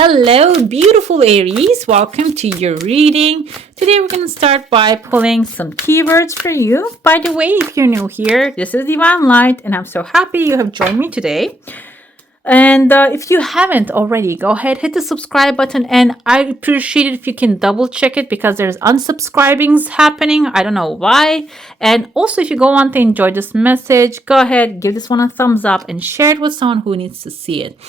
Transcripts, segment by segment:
Hello, beautiful Aries. Welcome to your reading. Today we're going to start by pulling some keywords for you. By the way, if you're new here, this is Divine Light, and I'm so happy you have joined me today. And if you haven't already, go ahead, hit the subscribe button, and I appreciate it if you can double check it because there's unsubscribings happening. I don't know why. And also, if you go on to enjoy this message, go ahead, give this one a thumbs up and share it with someone who needs to see it.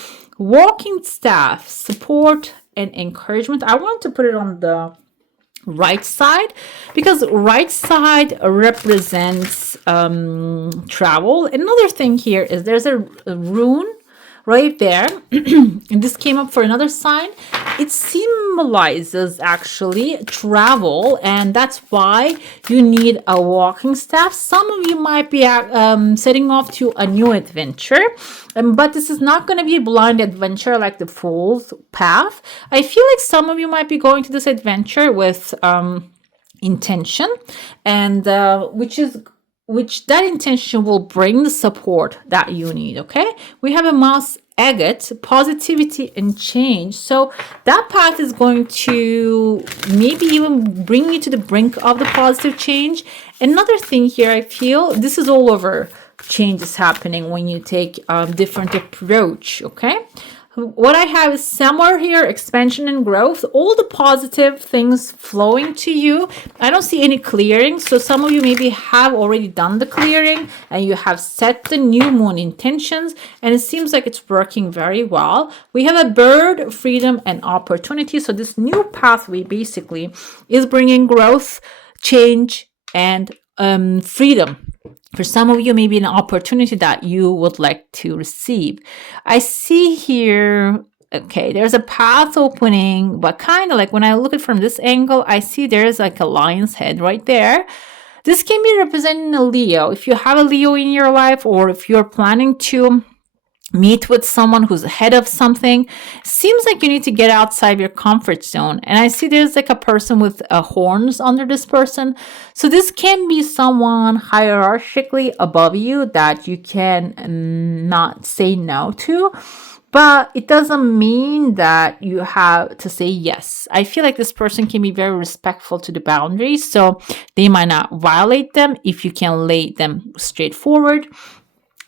Walking staff, support and encouragement. I want to put it on the right side because right side represents travel. Another thing here is there's a rune right there and this came up for another sign. It symbolizes actually travel, and that's why you need a walking staff. Some of you might be setting off to a new adventure, but this is not going to be a blind adventure like the Fool's Path. I feel like some of you might be going to this adventure with intention, and which that intention will bring the support that you need. Okay, we have a mouse agate, positivity and change. So that path is going to maybe even bring you to the brink of the positive change. Another thing here, I feel this is all over change is happening when you take different approach. Okay, what I have is somewhere here, expansion and growth, all the positive things flowing to you. I don't see any clearing. So some of you maybe have already done the clearing and you have set the new moon intentions, and it seems like it's working very well. We have a bird, freedom and opportunity. So this new pathway basically is bringing growth, change and freedom. For some of you, maybe an opportunity that you would like to receive. I see here, okay, there's a path opening, but kind of like when I look at it from this angle, I see there's like a lion's head right there. This can be representing a Leo. If you have a Leo in your life, or if you're planning to meet with someone who's ahead of something, seems like you need to get outside your comfort zone. And I see there's like a person with horns under this person. So this can be someone hierarchically above you that you can not say no to, but it doesn't mean that you have to say yes. I feel like this person can be very respectful to the boundaries, so they might not violate them if you can lay them straightforward.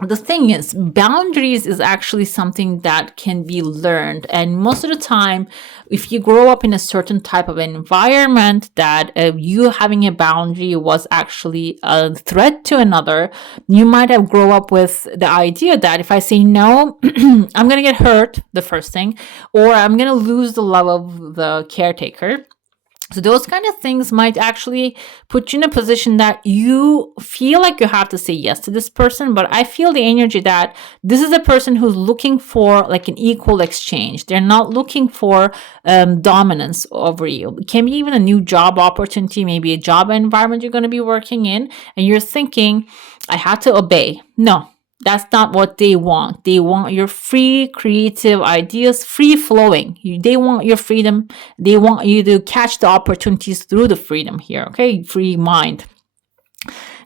The thing is, boundaries is actually something that can be learned. And most of the time, if you grow up in a certain type of environment that you having a boundary was actually a threat to another, you might have grown up with the idea that if I say no, I'm going to get hurt, the first thing, or I'm going to lose the love of the caretaker. So those kind of things might actually put you in a position that you feel like you have to say yes to this person. But I feel the energy that this is a person who's looking for like an equal exchange. They're not looking for dominance over you. It can be even a new job opportunity, maybe a job environment you're going to be working in, and you're thinking, I have to obey. No. That's not what they want. They want your free creative ideas, free flowing. They want your freedom. They want you to catch the opportunities through the freedom here. Okay, free mind.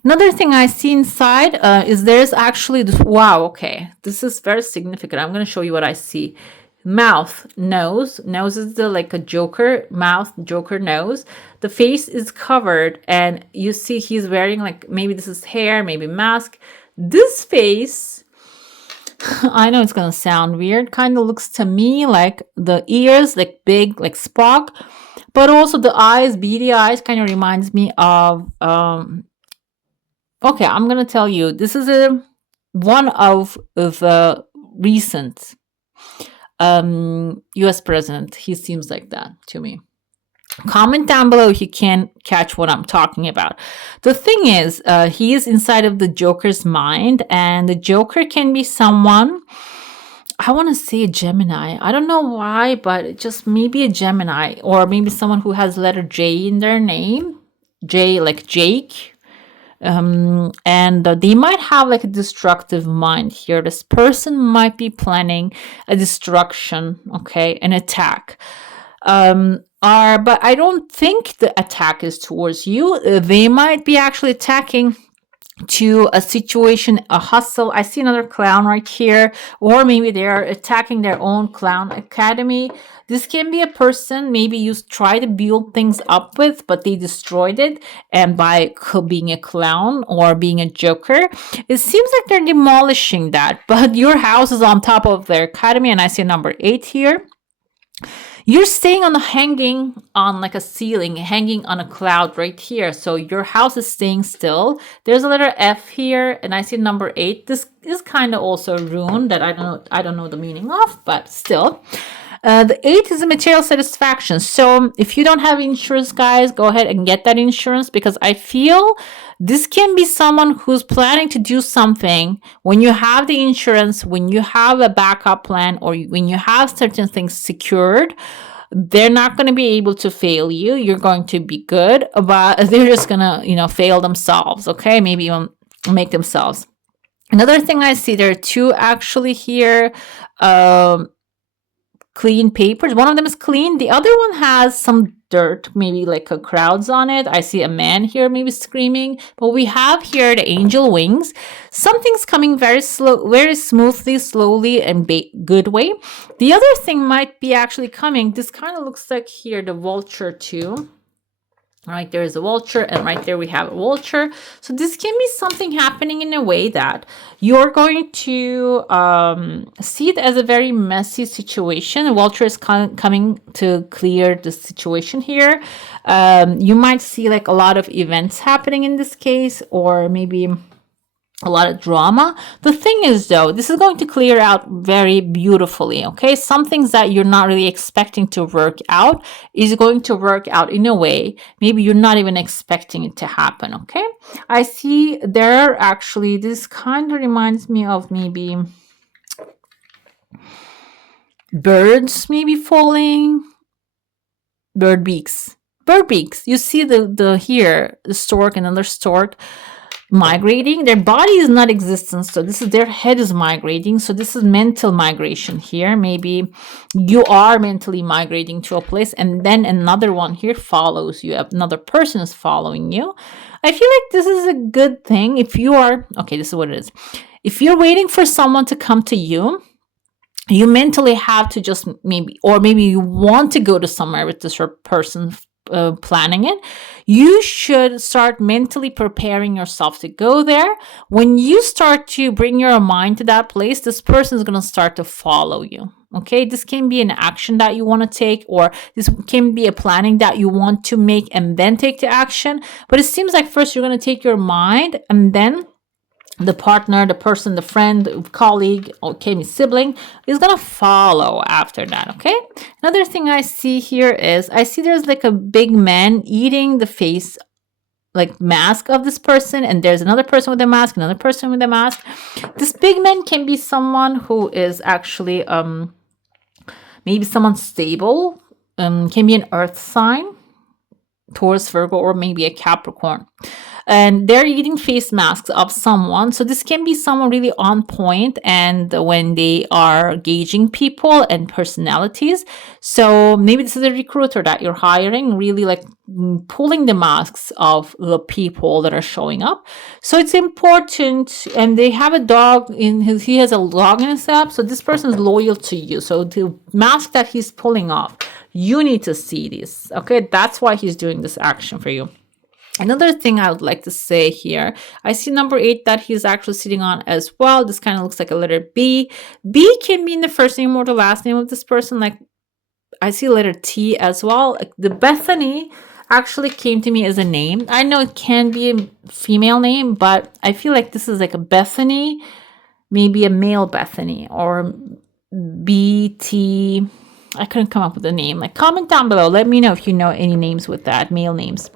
Another thing I see inside is there's actually this. Wow. Okay, this is very significant. I'm going to show you what I see. Mouth, nose is the like a joker, mouth, joker, nose. The face is covered, and you see he's wearing like maybe this is hair, maybe mask. This face, I know it's going to sound weird, kind of looks to me like the ears, like big, like Spock, but also the eyes, beady eyes, kind of reminds me of, okay, I'm going to tell you, this is one of the recent US president. He seems like that to me. Comment down below if you can catch what I'm talking about. The thing is, he is inside of the Joker's mind, and the Joker can be someone, I want to say a Gemini. I don't know why, but it just maybe a Gemini, or maybe someone who has letter J in their name. J like Jake. And they might have like a destructive mind here. This person might be planning a destruction, okay, an attack. But I don't think the attack is towards you. They might be actually attacking to a situation, a hustle. I see another clown right here, or maybe they are attacking their own clown academy. This can be a person maybe you try to build things up with, but they destroyed it. And by being a clown or being a joker, it seems like they're demolishing that. But your house is on top of their academy, and I see number 8 here. You're staying on the hanging on like a ceiling, hanging on a cloud right here. So your house is staying still. There's a letter F here, and I see number 8. This is kind of also a rune that I don't know the meaning of, but still. The 8 is a material satisfaction. So if you don't have insurance, guys, go ahead and get that insurance, because I feel this can be someone who's planning to do something. When you have the insurance, when you have a backup plan, or when you have certain things secured, they're not going to be able to fail you. You're going to be good, but they're just going to, fail themselves. Okay. Maybe even make themselves. Another thing I see, there are 2 actually here. Clean papers. One of them is clean. The other one has some dirt, maybe like a crowds on it. I see a man here maybe screaming, but we have here the angel wings. Something's coming very slow, very smoothly, slowly, and good way. The other thing might be actually coming. This kind of looks like here the vulture too. Right there is a vulture, and right there we have a vulture. So this can be something happening in a way that you're going to see it as a very messy situation. The vulture is coming to clear the situation here. You might see like a lot of events happening in this case, or maybe a lot of drama. The thing is, though, this is going to clear out very beautifully. Okay, some things that you're not really expecting to work out is going to work out in a way maybe you're not even expecting it to happen. Okay, I see there are actually, this kind of reminds me of maybe birds maybe falling, bird beaks. You see the here the stork, another stork migrating. Their body is not existent, so this is their head is migrating. So this is mental migration here. Maybe you are mentally migrating to a place, and then another one here follows you. Another person is following you. I feel like this is a good thing. If you are, okay, this is what it is. If you're waiting for someone to come to you, you mentally have to just maybe, or maybe you want to go to somewhere with this person planning it, you should start mentally preparing yourself to go there. When you start to bring your mind to that place, this person is going to start to follow you. Okay, this can be an action that you want to take, or this can be a planning that you want to make and then take the action. But it seems like first you're going to take your mind, and then the partner, the person, the friend, the colleague, okay, sibling is gonna follow after that. Okay, another thing I see here is I see there's like a big man eating the face like mask of this person, and there's another person with a mask, another person with a mask. This big man can be someone who is actually maybe someone stable, can be an earth sign, Taurus, Virgo, or maybe a Capricorn. And they're eating face masks of someone. So this can be someone really on point, and when they are gauging people and personalities. So maybe this is a recruiter that you're hiring, really like pulling the masks of the people that are showing up. So it's important. And they have a dog he has a dog in his app. So this person is loyal to you. So the mask that he's pulling off, you need to see this. Okay, that's why he's doing this action for you. Another thing I would like to say here, I see number 8 that he's actually sitting on as well. This kind of looks like a letter B. B can mean the first name or the last name of this person. Like I see letter T as well. Like the Bethany actually came to me as a name. I know it can be a female name, but I feel like this is like a Bethany, maybe a male Bethany, or BT. I couldn't come up with a name. Like comment down below. Let me know if you know any names with that, male names.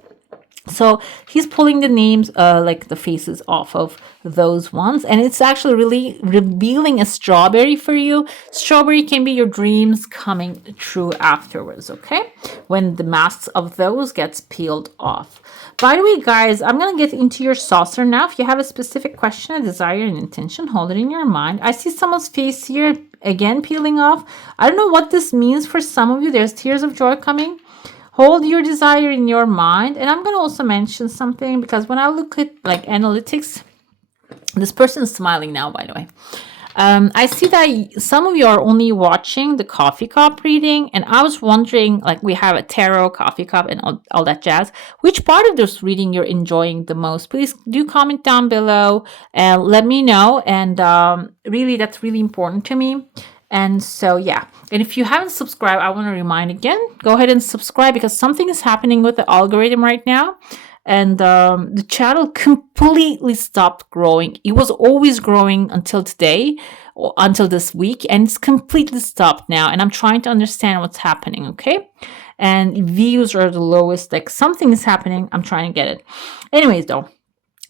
So he's pulling the names, like the faces off of those ones. And it's actually really revealing a strawberry for you. Strawberry can be your dreams coming true afterwards, okay? When the masks of those gets peeled off. By the way, guys, I'm going to get into your saucer now. If you have a specific question, a desire, an intention, hold it in your mind. I see someone's face here, again, peeling off. I don't know what this means for some of you. There's tears of joy coming. Hold your desire in your mind. And I'm going to also mention something, because when I look at like analytics, This person is smiling now, by the way. I see that some of you are only watching the coffee cup reading, and I was wondering, like, we have a tarot, coffee cup, and all that jazz. Which part of this reading you're enjoying the most? Please do comment down below and let me know. And really, that's really important to me. And so, yeah. And if you haven't subscribed, I want to remind again, go ahead and subscribe because something is happening with the algorithm right now. And the channel completely stopped growing. It was always growing until today, or until this week, and it's completely stopped now. And I'm trying to understand what's happening, okay? And views are the lowest. Like something is happening. I'm trying to get it. Anyways, though.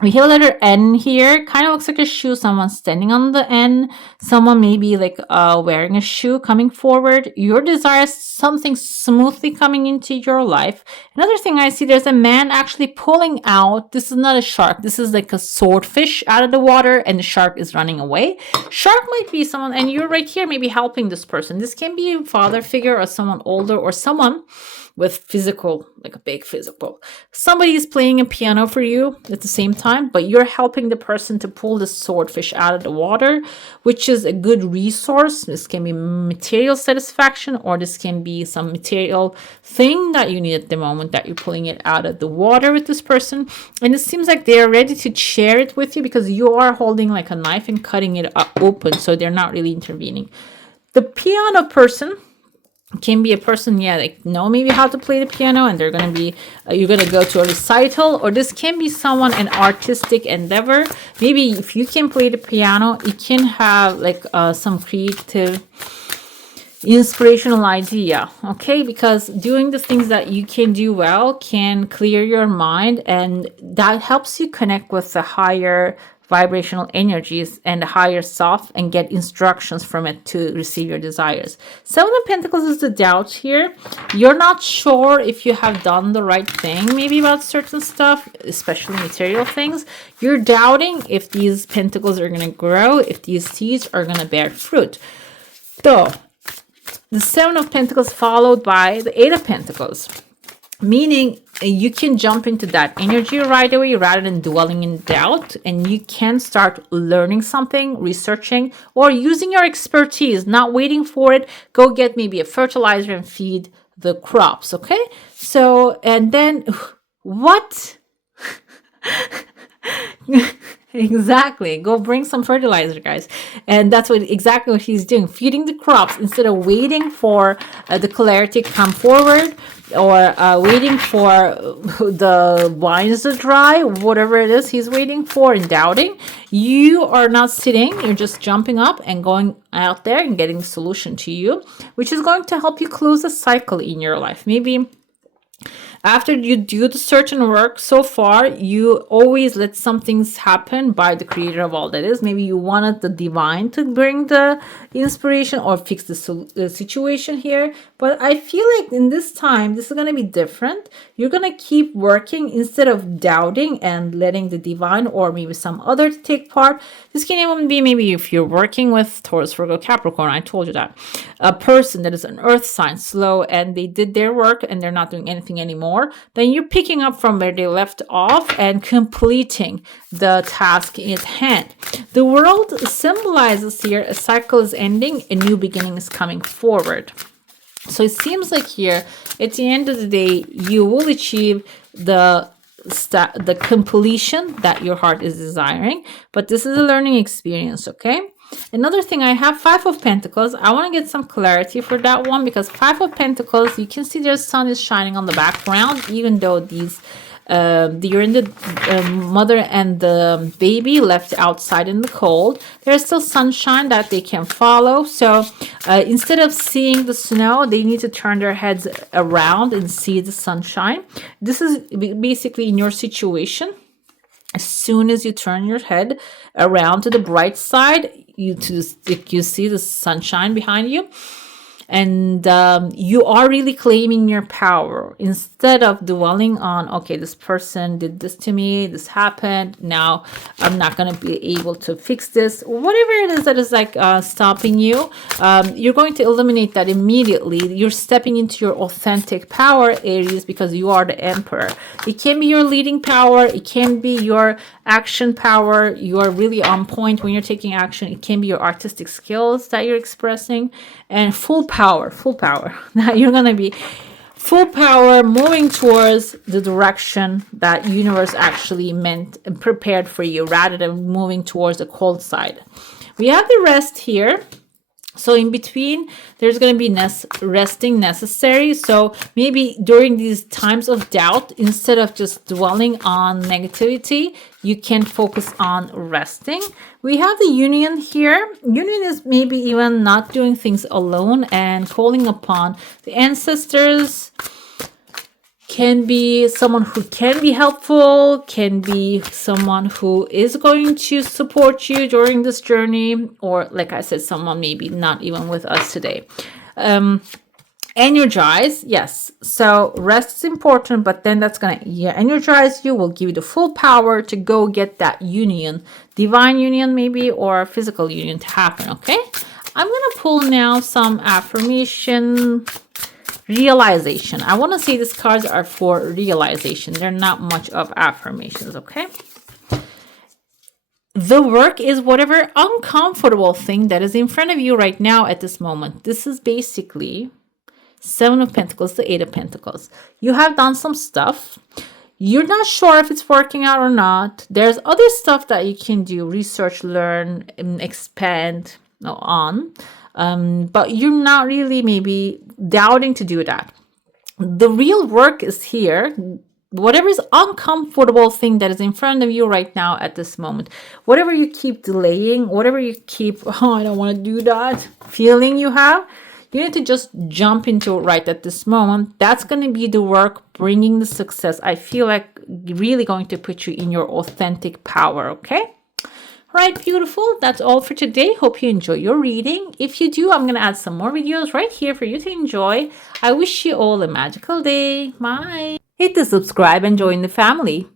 We have a letter N here. Kind of looks like a shoe. Someone standing on the N. Someone maybe like wearing a shoe coming forward. Your desire is something smoothly coming into your life. Another thing I see, there's a man actually pulling out. This is not a shark. This is like a swordfish out of the water and the shark is running away. Shark might be someone, and you're right here maybe helping this person. This can be a father figure or someone older or someone with physical, like a big physical. Somebody is playing a piano for you at the same time, but you're helping the person to pull the swordfish out of the water, which is a good resource. This can be material satisfaction, or this can be some material thing that you need at the moment that you're pulling it out of the water with this person. And it seems like they're ready to share it with you because you are holding like a knife and cutting it open, so they're not really intervening. The piano person can be a person, yeah, like know maybe how to play the piano, and they're gonna be you're gonna go to a recital, or this can be someone, an artistic endeavor. Maybe if you can play the piano, it can have like some creative inspirational idea, okay? Because doing the things that you can do well can clear your mind, and that helps you connect with the higher vibrational energies and the higher self and get instructions from it to receive your desires. Seven of Pentacles is the doubt here. You're not sure if you have done the right thing maybe about certain stuff, especially material things. You're doubting if these pentacles are going to grow, if these seeds are going to bear fruit. So the Seven of Pentacles followed by the Eight of Pentacles, meaning you can jump into that energy right away rather than dwelling in doubt, and you can start learning something, researching, or using your expertise, not waiting for it. Go get maybe a fertilizer and feed the crops, okay? So, and then what? Exactly. Go bring some fertilizer, guys. And that's exactly what he's doing, feeding the crops instead of waiting for the clarity to come forward, or waiting for the vines to dry, whatever it is he's waiting for and doubting. You are not sitting, you're just jumping up and going out there and getting the solution to you, which is going to help you close a cycle in your life. Maybe after you do the certain work so far, you always let some things happen by the creator of all that is. Maybe you wanted the divine to bring the inspiration or fix the situation here. But I feel like in this time, this is going to be different. You're going to keep working instead of doubting and letting the divine or maybe some other take part. This can even be maybe if you're working with Taurus, Virgo, Capricorn. I told you that. A person that is an earth sign, slow, and they did their work and they're not doing anything anymore. Then you're picking up from where they left off and completing the task at hand. The world symbolizes here a cycle is ending, a new beginning is coming forward. So it seems like here, at the end of the day, you will achieve the completion that your heart is desiring. But this is a learning experience, okay? Another thing, I have Five of Pentacles. I want to get some clarity for that one, because Five of Pentacles, you can see their sun is shining on the background, even though these you're in the mother and the baby left outside in the cold. There's still sunshine that they can follow. So instead of seeing the snow, they need to turn their heads around and see the sunshine. This is basically in your situation. As soon as you turn your head around to the bright side, you see the sunshine behind you. and you are really claiming your power instead of dwelling on, okay, this person did this to me, this happened, now I'm not going to be able to fix this, whatever it is that is like stopping you. You're going to eliminate that immediately. You're stepping into your authentic power, Aries, because you are the emperor. It can be your leading power, it can be your action power. You are really on point when you're taking action. It can be your artistic skills that you're expressing, and full power. Now you're going to be full power moving towards the direction that universe actually meant and prepared for you, rather than moving towards the cold side. We have the rest here. So in between, there's going to be resting necessary. So maybe during these times of doubt, instead of just dwelling on negativity, you can focus on resting. We have the union here. Union is maybe even not doing things alone and calling upon the ancestors. Can be someone who can be helpful, can be someone who is going to support you during this journey, or like I said, someone maybe not even with us today. Energize, yes. So rest is important, but then that's going to energize you, will give you the full power to go get that union, divine union maybe, or physical union to happen, okay? I'm going to pull now some affirmation. Realization. I want to say these cards are for realization. They're not much of affirmations, okay? The work is whatever uncomfortable thing that is in front of you right now at this moment. This is basically Seven of Pentacles, the Eight of Pentacles. You have done some stuff. You're not sure if it's working out or not. There's other stuff that you can do, research, learn, and expand on. But you're not really maybe doubting to do that. The real work is here. Whatever is uncomfortable thing that is in front of you right now at this moment, whatever you keep delaying, whatever you keep, oh, I don't want to do that, feeling you have, you need to just jump into it right at this moment. That's going to be the work bringing the success. I feel like really going to put you in your authentic power, okay? Right, beautiful. That's all for today. Hope you enjoy your reading. If you do, I'm going to add some more videos right here for you to enjoy. I wish you all a magical day. Bye. Hit the subscribe and join the family.